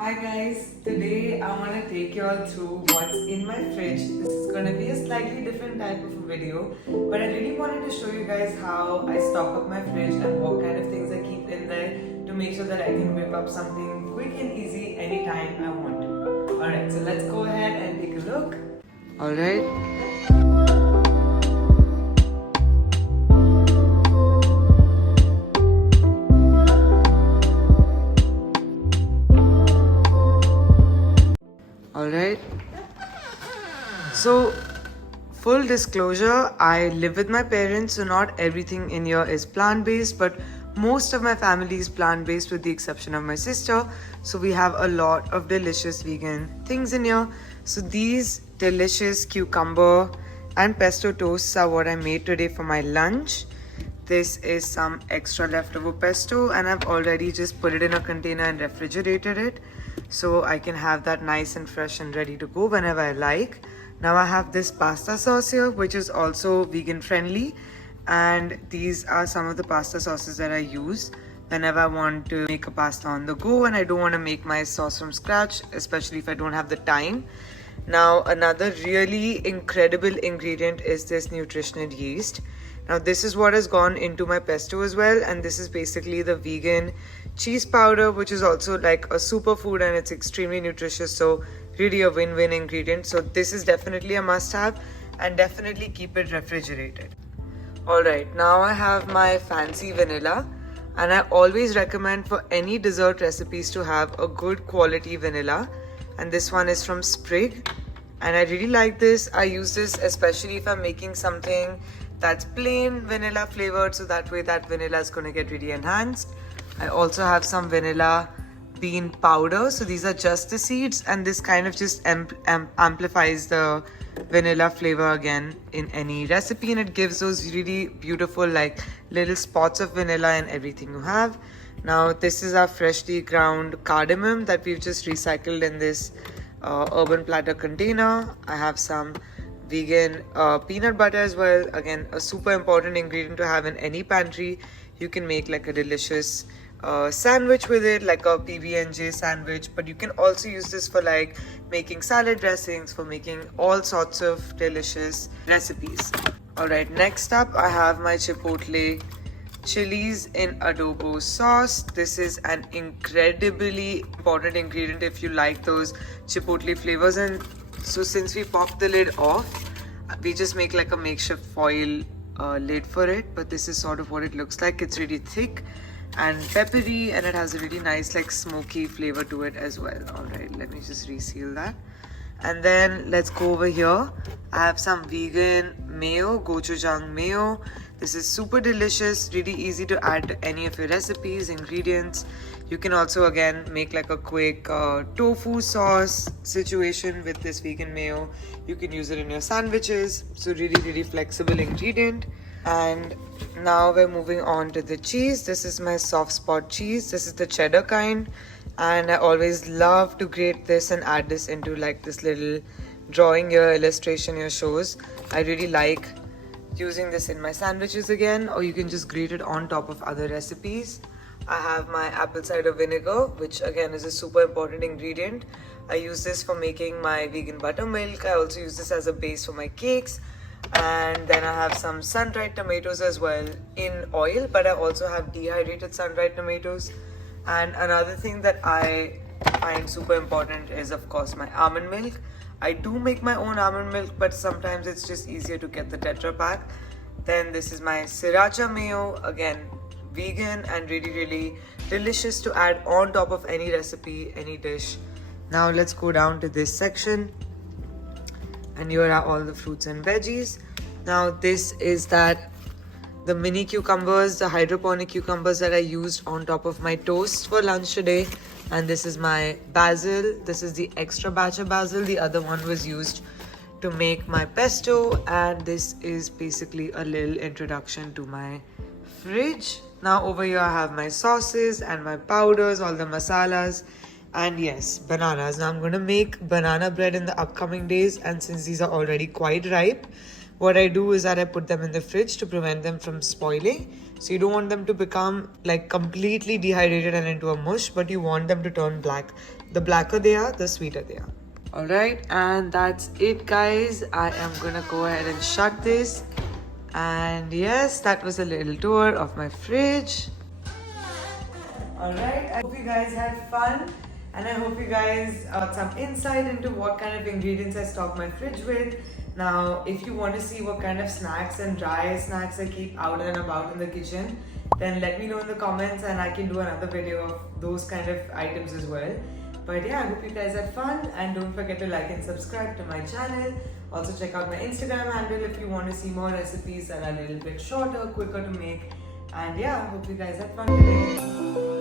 Hi guys, today I want to take you all through what's in my fridge. This is going to be a slightly different type of a video, but I really wanted to show you guys how I stock up my fridge and what kind of things I keep in there to make sure that I can whip up something quick and easy anytime I want to. Alright, so let's go ahead and take a look. Alright. Alright. So, full disclosure, I live with my parents, so not everything in here is plant based, but most of my family is plant based with the exception of my sister. So, we have a lot of delicious vegan things in here. So, these delicious cucumber and pesto toasts are what I made today for my lunch. This is some extra leftover pesto, and I've already just put it in a container and refrigerated it so I can have that nice and fresh and ready to go whenever I like. Now I have this pasta sauce here, which is also vegan friendly, and these are some of the pasta sauces that I use whenever I want to make a pasta on the go and I don't want to make my sauce from scratch, especially if I don't have the time. Now another really incredible ingredient is this nutritional yeast. Now this is what has gone into my pesto as well, and this is basically the vegan cheese powder, which is also like a superfood and it's extremely nutritious, so really a win-win ingredient. So this is definitely a must-have, and definitely keep it refrigerated. Alright, now I have my fancy vanilla, and I always recommend for any dessert recipes to have a good quality vanilla, and this one is from Sprig, and I really like this. I use this especially if I'm making something that's plain vanilla flavored, so that way that vanilla is going to get really enhanced. I also have some vanilla bean powder, so these are just the seeds, and this kind of just amplifies the vanilla flavor again in any recipe, and it gives those really beautiful like little spots of vanilla in everything you have. Now this is our freshly ground cardamom that we've just recycled in this urban platter container. I have some vegan peanut butter as well, again a super important ingredient to have in any pantry. You can make like a delicious sandwich with it, like a PB&J sandwich, but you can also use this for like making salad dressings, for making all sorts of delicious recipes. Alright, next up I have my chipotle chilies in adobo sauce. This is an incredibly important ingredient if you like those chipotle flavors, and so since we popped the lid off, we just make like a makeshift foil lid for it, but this is sort of what it looks like. It's really thick and peppery, and it has a really nice like smoky flavor to it as well. Alright, let me just reseal that. And then let's go over here. I have some vegan mayo, gochujang mayo. This is super delicious, really easy to add to any of your recipes, ingredients. You can also again make like a quick tofu sauce situation with this vegan mayo. You can use it in your sandwiches. So really flexible ingredient. And now we're moving on to the cheese. This is my soft spot cheese. This is the cheddar kind, and I always love to grate this and add this into like this little drawing here, illustration here shows. I really like using this in my sandwiches again, or you can just grate it on top of other recipes. I have my apple cider vinegar, which again is a super important ingredient. I use this for making my vegan buttermilk. I also use this as a base for my cakes. And then I have some sun-dried tomatoes as well in oil, but I also have dehydrated sun-dried tomatoes. And another thing that I find super important is of course my almond milk. I do make my own almond milk, but sometimes it's just easier to get the Tetra Pak. Then this is my sriracha mayo, again vegan and really delicious to add on top of any recipe, any dish. Now let's go down to this section, and here are all the fruits and veggies. Now this is the mini cucumbers, the hydroponic cucumbers that I used on top of my toast for lunch today. And this is my basil. This is the extra batch of basil. The other one was used to make my pesto, and this is basically a little introduction to my fridge. Now over here I have my sauces and my powders, all the masalas, and yes, bananas. Now I'm going to make banana bread in the upcoming days, and since these are already quite ripe, what I do is that I put them in the fridge to prevent them from spoiling, So you don't want them to become like completely dehydrated and into a mush, but you want them to turn black. The blacker they are, the sweeter they are. Alright, and that's it guys. I am gonna go ahead and shut this. And yes, that was a little tour of my fridge. Alright, I hope you guys had fun. And I hope you guys got some insight into what kind of ingredients I stock my fridge with. Now, if you want to see what kind of snacks and dry snacks I keep out and about in the kitchen, then let me know in the comments and I can do another video of those kind of items as well. But yeah, I hope you guys had fun and don't forget to like and subscribe to my channel. Also check out my Instagram handle if you want to see more recipes that are a little bit shorter, quicker to make. And yeah, I hope you guys had fun today.